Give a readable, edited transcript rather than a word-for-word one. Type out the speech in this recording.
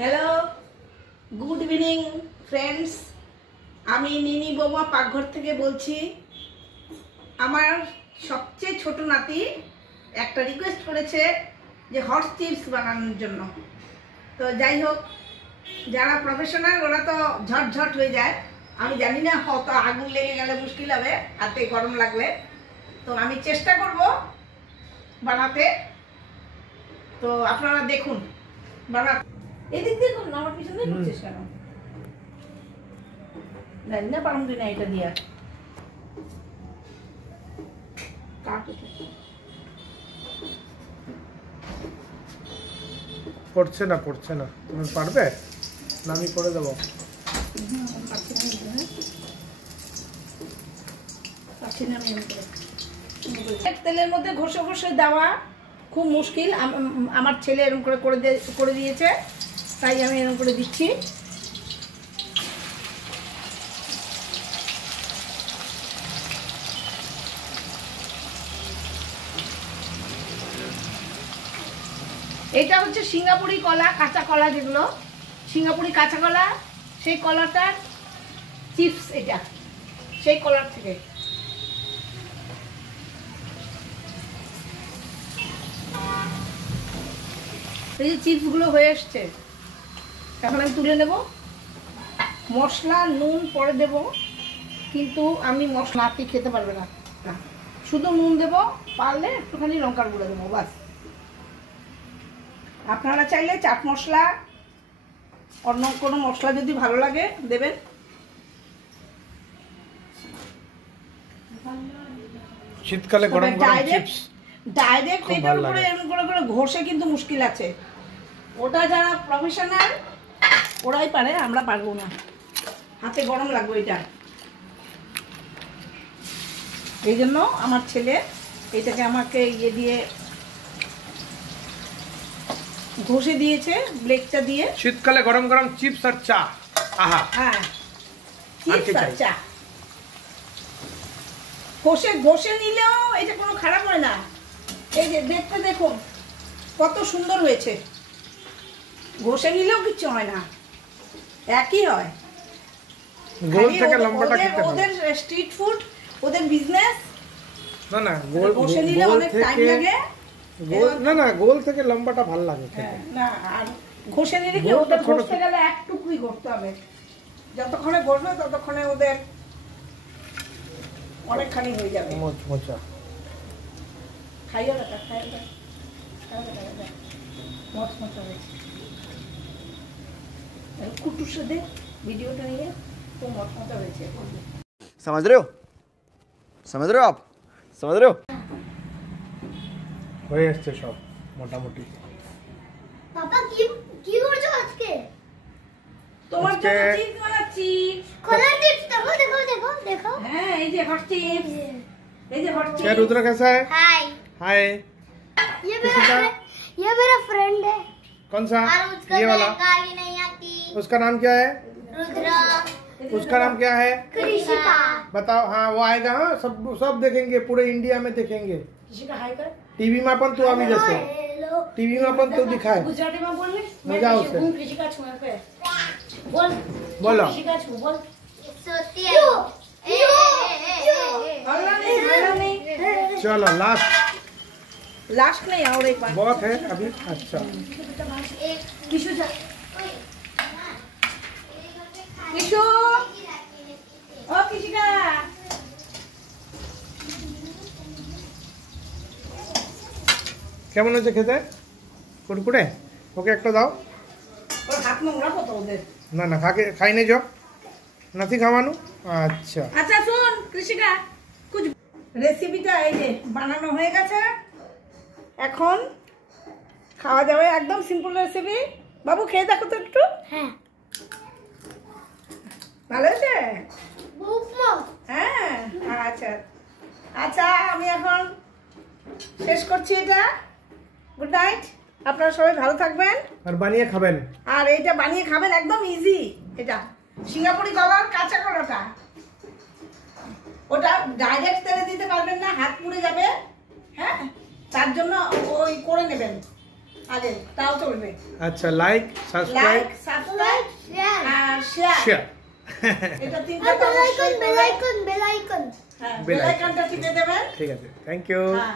Hello, good evening friends. আমি নিনি বোমা পাকঘর থেকে বলছি। আমার সবচেয়ে ছোট নাতি একটা রিকোয়েস্ট করেছে যে হট চিপস বানানোর জন্য। তো যাই হোক, যারা প্রফেশনাল ওরা তো ঝটঝট হয়ে যায়। আমি জানি না, হয়তো আগুন লেগে গেলে মুশকিল হবে, হাতে গরম লাগলে। তো আমি চেষ্টা করব বানাতে। তো আপনারা দেখুন বানাতে। এদিক দিয়ে করুন, আমার পিছনে করছিস কেন? জানি না পারুন কিনা এটা দিয়া। পড়ছে না তুমি পারবে না? আমি করে দেবো। তেলের মধ্যে ঘষে ঘষে দেওয়া খুব মুশকিল। আমার ছেলে এরকম করে দিয়েছে, তাই আমি এরকম করে দিচ্ছি। এটা হচ্ছে সিঙ্গাপুরি কলা, কাঁচা কলা, যেগুলো সিঙ্গাপুরি কাঁচা কলা, সেই কলাটার চিপস। এটা সেই কলার থেকে। এই যে চিপসগুলো হয়ে এসছে, এখন আমি তুলে নেব। মশলা নুন পরে দেব, কিন্তু আমি মশলা আপনি খেতে পারবে না, শুধু নুন দেব, পারলে একটুখানি লঙ্কার গুঁড়ো দেবো, বাস। আপনারা চাইলে চাট মশলা, অন্য কোনো মশলা যদি ভালো লাগে দেবেন। শীতকালে গরম গরম চিপস ডাইরেক্ট এটার উপরে এরকম করে ঘষে কিন্তু মুশকিল আছে। ওটা যারা প্রফেশনাল ওরাই পারে, আমরা পারবো না, হাতে গরম লাগবে এটা। এই জন্য আমার ছেলে এটাকে আমাকে ইয়ে দিয়ে ঘষে দিয়েছে, ব্লেডটা দিয়ে। শীতকালে গরম গরম চিপস আর চা, আহা। হ্যাঁ, চিপস আর চা ঘষে নিলেও এটা কোনো খারাপ হয় না। এই যে দেখতে দেখুন কত সুন্দর হয়েছে, ঘষে নিলেও কিছু হয় না, একই হয়। গোল থেকে লম্বাটা খেতে হবে। ওদের স্ট্রিট ফুড, ওদের বিজনেস। না গোল ঘষে নিলে অনেক টাইম লাগে। গোল থেকে লম্বাটা ভালো লাগে খেতে। না, আর ঘষে নিলে কি ওটা ঘষতে গেলে একটুকুই ঘষতে হবে। যতক্ষণে ঘষবে ততক্ষণে ওদের অনেকখানি হয়ে যাবে। মোচমোচা খাইও না, মচমচা হয়েছে। কুটুর সাথে ভিডিওটা নিয়ে তো মচমচা হয়েছে। समझ रहे हो आप समझ रहे हो? হয়ে আসছে সব মোটামুটি। পাপা কি করছো আজকে? তোমার জন্য চিপস বানাচ্ছি। কলার চিপস দেখো। হ্যাঁ, এই যে হট চিপস, এই যে হট क्या চিপস। रुद्र कैसा है? हाय, हाय। ये मेरा फ्रेंड है। कौन सा? और उसका ये वाला। काली नहीं आती। उसका नाम क्या है? रुद्र। उसका नाम क्या है? कृषिका। बताओ। हाँ, वो आएगा। हाँ, सब देखेंगे, पूरे इंडिया में देखेंगे। किसी का हाय कर। टीवी में अपन तू अभी जैसे हेलो। टीवी में अपन तू दिखाए। गुजराती में बोल ले। मजा उसे। कृषि का छुआ पे बोल। बोलो। कृषि का छू बोल। सोती है। हल्ला नहीं। चलो लास्ट नहीं, और एक बार। बहुत है अभी। अच्छा, किशु जा। किशु। ओ किसी का। কেমন হয়েছে খেতে? কুড়কুড়ে? ওকে একটা দাও। और हाथ में उड़ा तो उधर। না খাই নে যাও, নাতি খাওয়ানো। আচ্ছা अच्छा सुन कृषिका, कुछ রেসিপিটা এই যে বানানো হয়ে গেছে, এখন খাওয়া যাবে। একদম সিম্পল রেসিপি। বাবু খেয়ে দেখো তো একটু। হ্যাঁ, ভালো হয়েছে? উপমা। হ্যাঁ, আচ্ছা আমি এখন শেষ করছি এটা। গুড নাইট, আপনারা সবাই ভালো থাকবেন আর বানিয়ে খাবেন। আর এইটা বানিয়ে খাবেন, একদম ইজি। এটা সিঙ্গাপুরি কলার কাঁচা কলাটা, ওটা ডাইরেক্ট তেলে দিতে পারবেন না, হাত পুড়ে যাবে। হ্যাঁ, তার জন্য ওই করে নেবেন। আগে তাও চলবে। अच्छा like like subscribe subscribe Share. আর শেয়ার, शेयर এটা তিনটা Bell অবশ্যই icon, bell করবেন। icon, bell icon. হ্যাঁ, Bell বেল আইকনটা টিপে দেবেন। ठीक है थैंक यू হ্যাঁ।